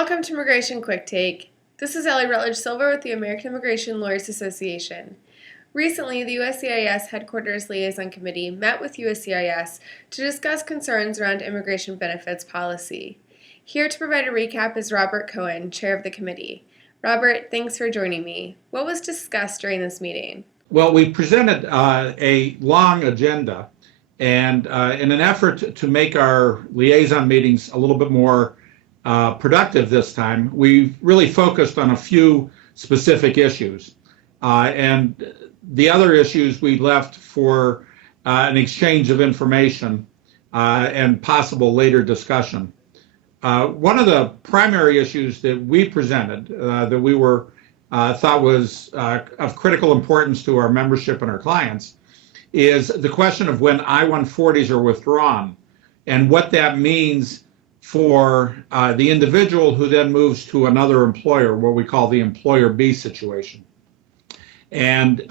Welcome to Immigration Quicktake. This is Ellie Rutledge Silver with the American Immigration Lawyers Association. Recently, the USCIS Headquarters Liaison Committee met with USCIS to discuss concerns around immigration benefits policy. Here to provide a recap is Robert Cohen, chair of the committee. Robert, thanks for joining me. What was discussed during this meeting? Well, we presented a long agenda, and in an effort to make our liaison meetings a little bit more productive this time, we really focused on a few specific issues. And the other issues we left for an exchange of information and possible later discussion. One of the primary issues that we presented that we were thought was of critical importance to our membership and our clients is the question of when I-140s are withdrawn and what that means for the individual who then moves to another employer, what we call the employer B situation. And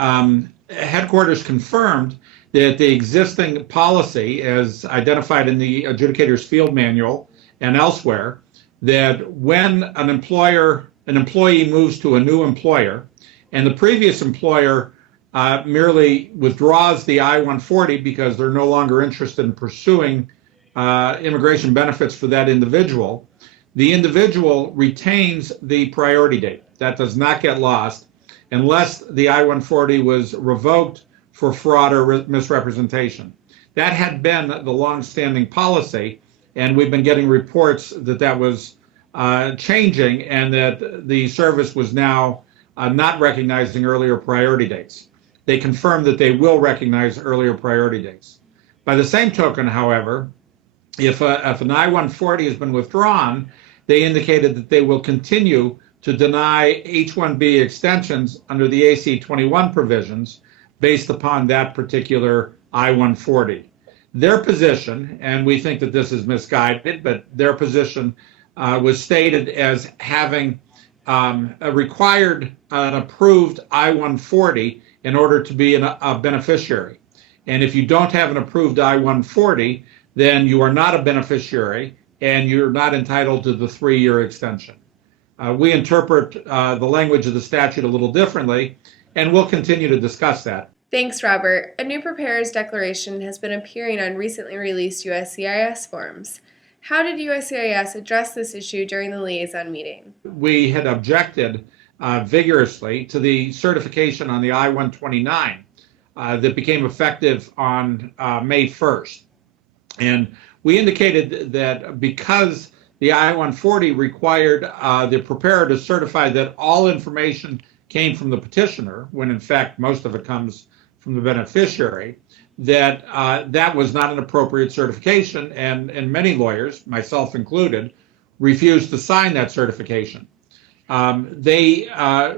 headquarters confirmed that the existing policy, as identified in the adjudicator's field manual and elsewhere, that when an employee moves to a new employer and the previous employer merely withdraws the I-140 because they're no longer interested in pursuing immigration benefits for that individual, the individual retains the priority date. That does not get lost unless the I-140 was revoked for fraud or misrepresentation. That had been the long-standing policy, and we've been getting reports that that was changing and that the service was now not recognizing earlier priority dates. They confirmed that they will recognize earlier priority dates. By the same token, however, if an I-140 has been withdrawn, they indicated that they will continue to deny H-1B extensions under the AC-21 provisions based upon that particular I-140. Their position, and we think that this is misguided, but their position was stated as having required an approved I-140 in order to be a beneficiary. And if you don't have an approved I-140, then you are not a beneficiary and you're not entitled to the 3-year extension. We interpret the language of the statute a little differently, and we'll continue to discuss that. Thanks, Robert. A new preparer's declaration has been appearing on recently released USCIS forms. How did USCIS address this issue during the liaison meeting? We had objected vigorously to the certification on the I-129 that became effective on May 1st. And we indicated that because the I-140 required the preparer to certify that all information came from the petitioner, when in fact most of it comes from the beneficiary, that that was not an appropriate certification, and many lawyers, myself included, refused to sign that certification. They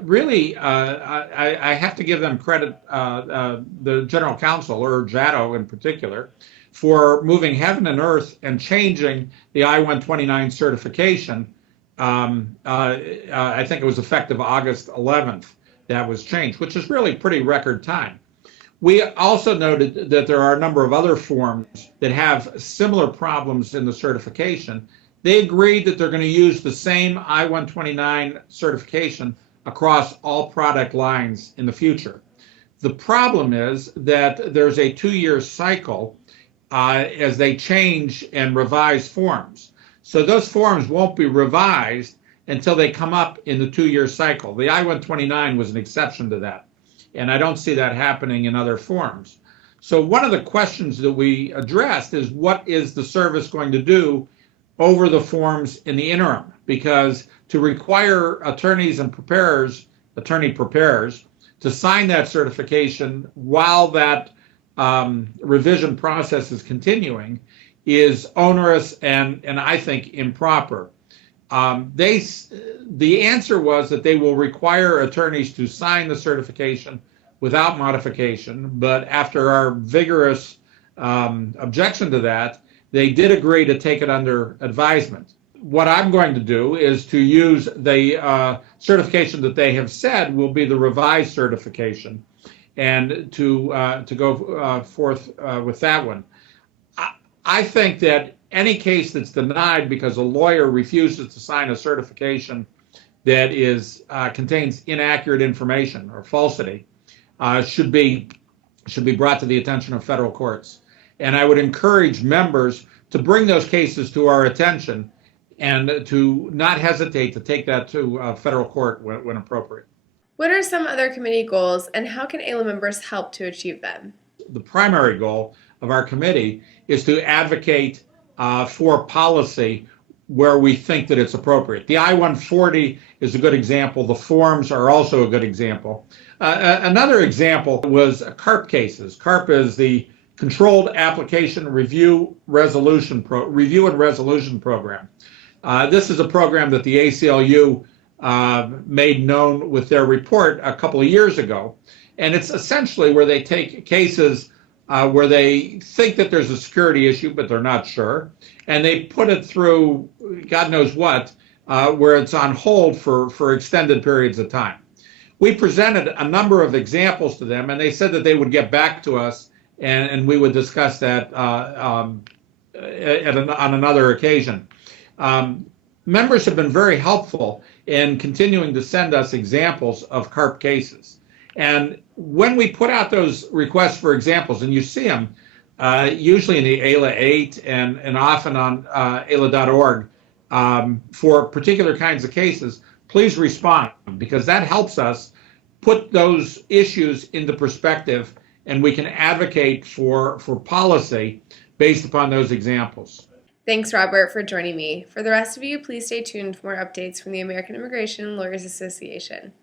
really, I have to give them credit, the general counsel, or JADO in particular, for moving heaven and earth and changing the I-129 certification. I think it was effective August 11th that was changed, which is really pretty record time. We also noted that there are a number of other forms that have similar problems in the certification. They agreed that they're going to use the same I-129 certification across all product lines in the future. The problem is that there's a 2-year cycle as they change and revise forms. So those forms won't be revised until they come up in the 2-year cycle. The I-129 was an exception to that, and I don't see that happening in other forms. So one of the questions that we addressed is, what is the service going to do over the forms in the interim? Because to require attorneys and attorney preparers, to sign that certification while that revision process is continuing is onerous and I think improper. The answer was that they will require attorneys to sign the certification without modification, but after our vigorous objection to that, they did agree to take it under advisement. What I'm going to do is to use the certification that they have said will be the revised certification, and to go forth with that one. I think that any case that's denied because a lawyer refuses to sign a certification that contains inaccurate information or falsity should be brought to the attention of federal courts. And I would encourage members to bring those cases to our attention and to not hesitate to take that to federal court when appropriate. What are some other committee goals, and how can AILA members help to achieve them? The primary goal of our committee is to advocate for policy where we think that it's appropriate. The I-140 is a good example. The forms are also a good example. Another example was CARP cases. CARP is the Controlled Application Review and Resolution Program. This is a program that the ACLU made known with their report a couple of years ago. And it's essentially where they take cases where they think that there's a security issue, but they're not sure. And they put it through God knows what, where it's on hold for extended periods of time. We presented a number of examples to them, and they said that they would get back to us, and we would discuss that on another occasion. Members have been very helpful in continuing to send us examples of CARP cases. And when we put out those requests for examples, and you see them usually in the AILA 8 and often on AILA.org for particular kinds of cases, please respond, because that helps us put those issues into perspective, and we can advocate for policy based upon those examples. Thanks, Robert, for joining me. For the rest of you, please stay tuned for more updates from the American Immigration Lawyers Association.